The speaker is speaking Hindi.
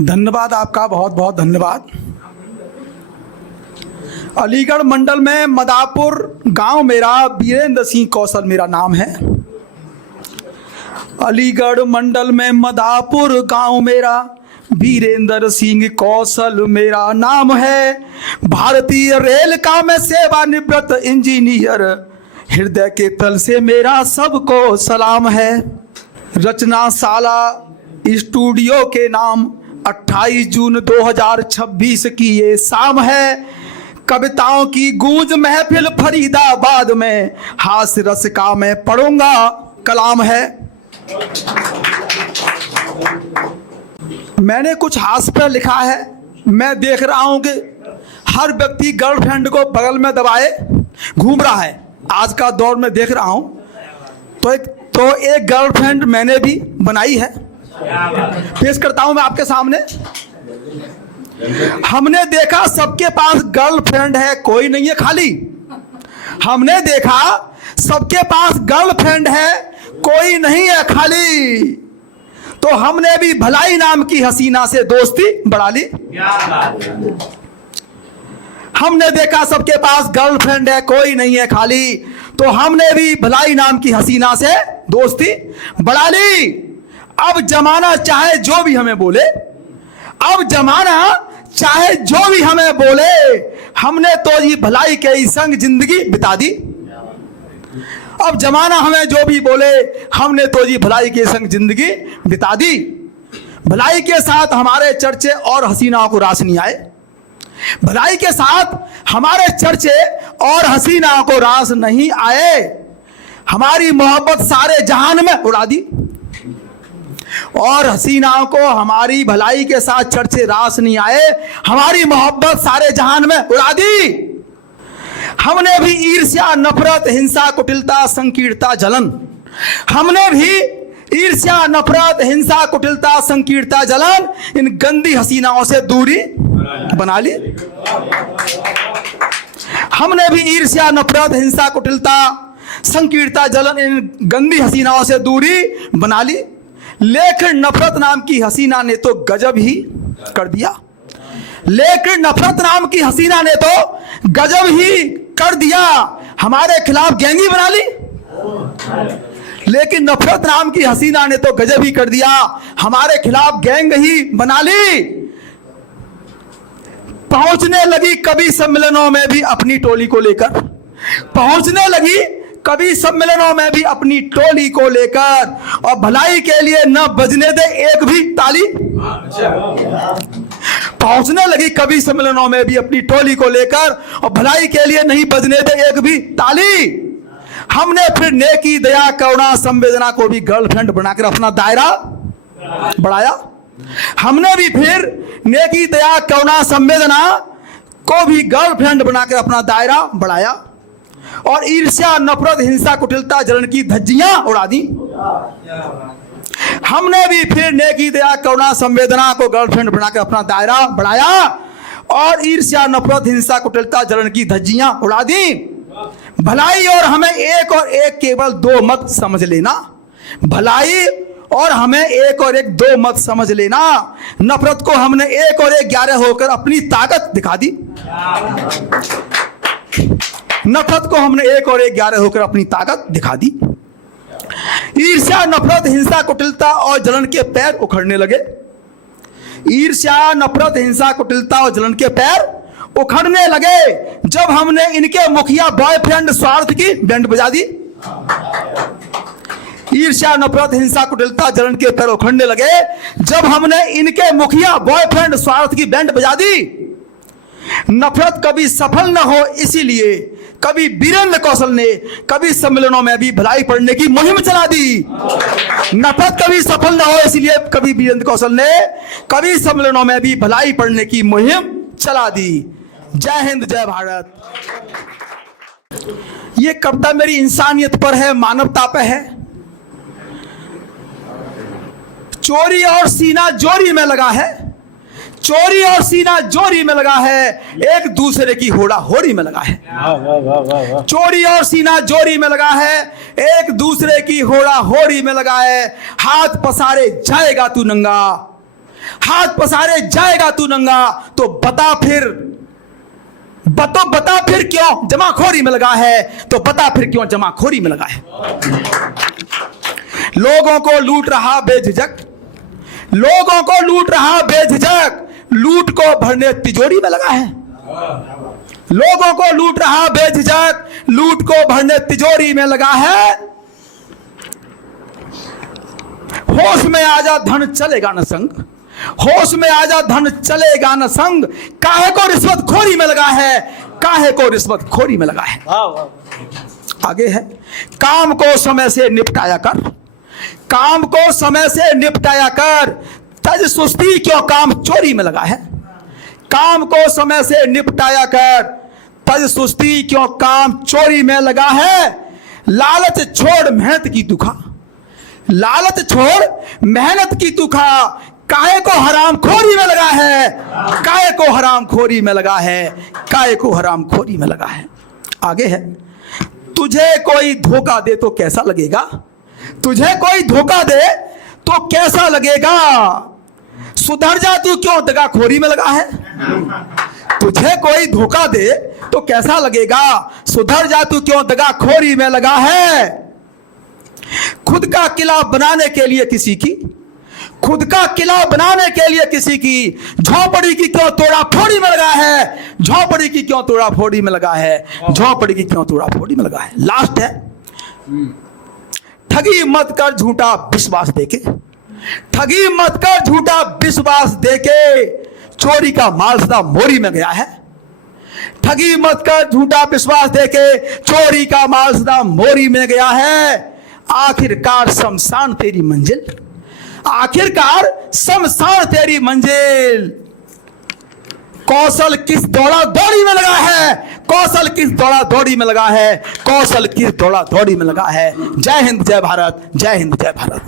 धन्यवाद आपका, बहुत बहुत धन्यवाद। अलीगढ़ मंडल में मदापुर गांव मेरा, वीरेंद्र सिंह कौशल मेरा नाम है। अलीगढ़ मंडल में मदापुर गांव मेरा, वीरेंद्र सिंह कौशल मेरा नाम है। भारतीय रेल का मैं सेवानिवृत्त इंजीनियर, हृदय के तल से मेरा सबको सलाम है। रचनाशाला स्टूडियो के नाम 28 जून 2026 की ये शाम है। कविताओं की गूंज महफिल फरीदाबाद में, हास्य रस का मैं पढ़ूंगा कलाम है। मैंने कुछ हास्य पर लिखा है। मैं देख रहा हूं कि हर व्यक्ति गर्लफ्रेंड को बगल में दबाए घूम रहा है। आज का दौर में देख रहा हूं तो एक गर्लफ्रेंड मैंने भी बनाई है, पेश करता हूं मैं आपके सामने। हमने देखा सबके पास गर्लफ्रेंड है, कोई नहीं है खाली। हमने देखा सबके पास गर्लफ्रेंड है, कोई नहीं है खाली। तो हमने भी भलाई नाम की हसीना से दोस्ती बढ़ा ली। हमने देखा सबके पास गर्लफ्रेंड है, कोई नहीं है खाली। तो हमने भी भलाई नाम की हसीना से दोस्ती बढ़ा ली। अब जमाना चाहे जो भी हमें बोले, अब जमाना चाहे जो भी हमें बोले, हमने तो ये भलाई के ही संग जिंदगी बिता दी। अब जमाना हमें जो भी बोले, हमने तो जी भलाई के संग जिंदगी बिता दी। भलाई के साथ हमारे चर्चे और हसीनाओं को रास नहीं आए। भलाई के साथ हमारे चर्चे और हसीनाओं को रास नहीं आए। हमारी मोहब्बत सारे जहान में उड़ा दी, और हसीनाओं को हमारी भलाई के साथ चर्चे रास नहीं आए। हमारी मोहब्बत सारे जहान में उड़ा दी। हमने भी ईर्ष्या, नफरत, हिंसा, कुटिलता, संकीर्णता, जलन, हमने भी ईर्ष्या, नफरत, हिंसा, कुटिलता, संकीर्णता, जलन, इन गंदी हसीनाओं से दूरी बना ली। हमने भी ईर्ष्या, नफरत, हिंसा, कुटिलता, संकीर्णता, जलन, इन गंदी हसीनाओं से दूरी बना ली। लेकिन नफरत नाम की हसीना ने तो गजब ही कर दिया। लेकिन नफरत नाम की हसीना ने तो गजब ही कर दिया, हमारे खिलाफ गैंगी बना ली। लेकिन नफरत नाम की हसीना ने तो गजब ही कर दिया, हमारे खिलाफ गैंग ही बना ली। पहुंचने लगी कभी सम्मेलनों में भी अपनी टोली को लेकर, पहुंचने लगी कभी सम्मेलनों में भी अपनी टोली को लेकर, और भलाई के लिए न बजने दे एक भी ताली। पहुंचने लगी कभी सम्मेलनों में भी अपनी टोली को लेकर, और भलाई के लिए नहीं बजने दे एक भी ताली। हमने फिर नेकी, दया, करुणा, संवेदना को भी गर्लफ्रेंड बनाकर अपना दायरा बढ़ाया। हमने भी फिर नेकी, दया, करुणा, संवेदना को भी गर्लफ्रेंड बनाकर अपना दायरा बढ़ाया, और ईर्ष्या, नफरत, हिंसा, कुटिलता, जलन की धज्जियां उड़ा दी। हमने भी फिर नेकी, दया, करुणा, संवेदना को गर्लफ्रेंड बनाकर अपना दायरा बढ़ाया, और ईर्ष्या, नफरत, हिंसा, कुटिलता, जलन की धज्जियां उड़ा दी। भलाई और हमें एक और एक केवल दो मत समझ लेना। भलाई और हमें एक और एक दो मत समझ लेना। नफरत को हमने एक और एक 11 होकर अपनी ताकत दिखा दी। नफरत को हमने एक और एक 11 होकर अपनी ताकत दिखा दी। ईर्ष्या, नफरत, हिंसा, कुटिलता और जलन के पैर उखड़ने लगे। ईर्ष्या, नफरत, हिंसा, कुटिलता और जलन के पैर उखड़ने लगे जब हमने इनके मुखिया बॉयफ्रेंड स्वार्थ की बैंड बजा दी। ईर्ष्या, नफरत, हिंसा, कुटिलता, जलन के पैर उखड़ने लगे जब हमने इनके मुखिया बॉयफ्रेंड स्वार्थ की बैंड बजा दी। नफरत कभी सफल न हो, इसीलिए कभी वीरेंद्र कौशल ने कभी सम्मेलनों में भी भलाई पढ़ने की मुहिम चला दी। नफरत कभी सफल न हो, इसलिए कभी वीरेंद्र कौशल ने कभी सम्मेलनों में भी भलाई पढ़ने की मुहिम चला दी। जय हिंद, जय भारत। ये कविता मेरी इंसानियत पर है, मानवता पर है। चोरी और सीना जोरी में लगा है, चोरी और सीना जोरी में लगा है, एक दूसरे की होड़ा होड़ी में लगा है। चोरी और सीना जोरी में लगा है, एक दूसरे की होड़ा होड़ी में लगा है। हाथ पसारे जाएगा तू नंगा, हाथ पसारे जाएगा तू नंगा, तो बता फिर क्यों जमाखोरी में लगा है, तो बता फिर क्यों जमाखोरी में लगा है। लोगों को लूट रहा बेझिझक, लोगों को लूट रहा बेझिझक, लूट को भरने तिजोरी में लगा है। लोगों को लूट रहा बेझिझक, लूट को भरने तिजोरी में लगा है। होश में आजा धन चलेगा न संग, होश में आजा धन चलेगा न संग, काहे को रिश्वत खोरी में लगा है, काहे को रिश्वत खोरी में लगा है। आगे है, काम को समय से निपटाया कर, काम को समय से निपटाया कर, तज सुस्ती क्यों काम चोरी में लगा है। काम को समय से निपटाया कर, तज सुस्ती क्यों काम चोरी में लगा है। लालच छोड़ मेहनत की तू खा, लालच छोड़ मेहनत की तू खा, काहे को हराम खोरी में लगा है, काहे को हराम खोरी में लगा है, काहे को हराम खोरी में लगा है। आगे है, तुझे कोई धोखा दे तो कैसा लगेगा, तुझे कोई धोखा दे तो कैसा लगेगा, सुधर जा तू क्यों दगाखोरी में लगा है। तुझे कोई धोखा दे तो कैसा लगेगा, सुधर जा तू क्यों दगाखोरी में लगा है। खुद का किला बनाने के लिए किसी की, खुद का किला बनाने के लिए किसी की झोपड़ी की क्यों तोड़ा फोड़ी में लगा है, झोपड़ी की क्यों तोड़ा फोड़ी में लगा है, झोपड़ी की क्यों तोड़ा फोड़ी में लगा है। लास्ट है, ठगी मत कर झूठा विश्वास देके, ठगी मत कर झूठा विश्वास देके, चोरी का माल सदा मोरी में गया है। ठगी मत कर झूठा विश्वास देके, चोरी का माल सदा मोरी में गया है। आखिरकार शमशान तेरी मंजिल, आखिरकार शमशान तेरी मंजिल। कौशल किस दौड़ा दौड़ी में लगा है, कौशल किस दौड़ा दौड़ी में लगा है, कौशल किस दौड़ा दौड़ी में लगा है। जय हिंद जय भारत, जय हिंद जय भारत।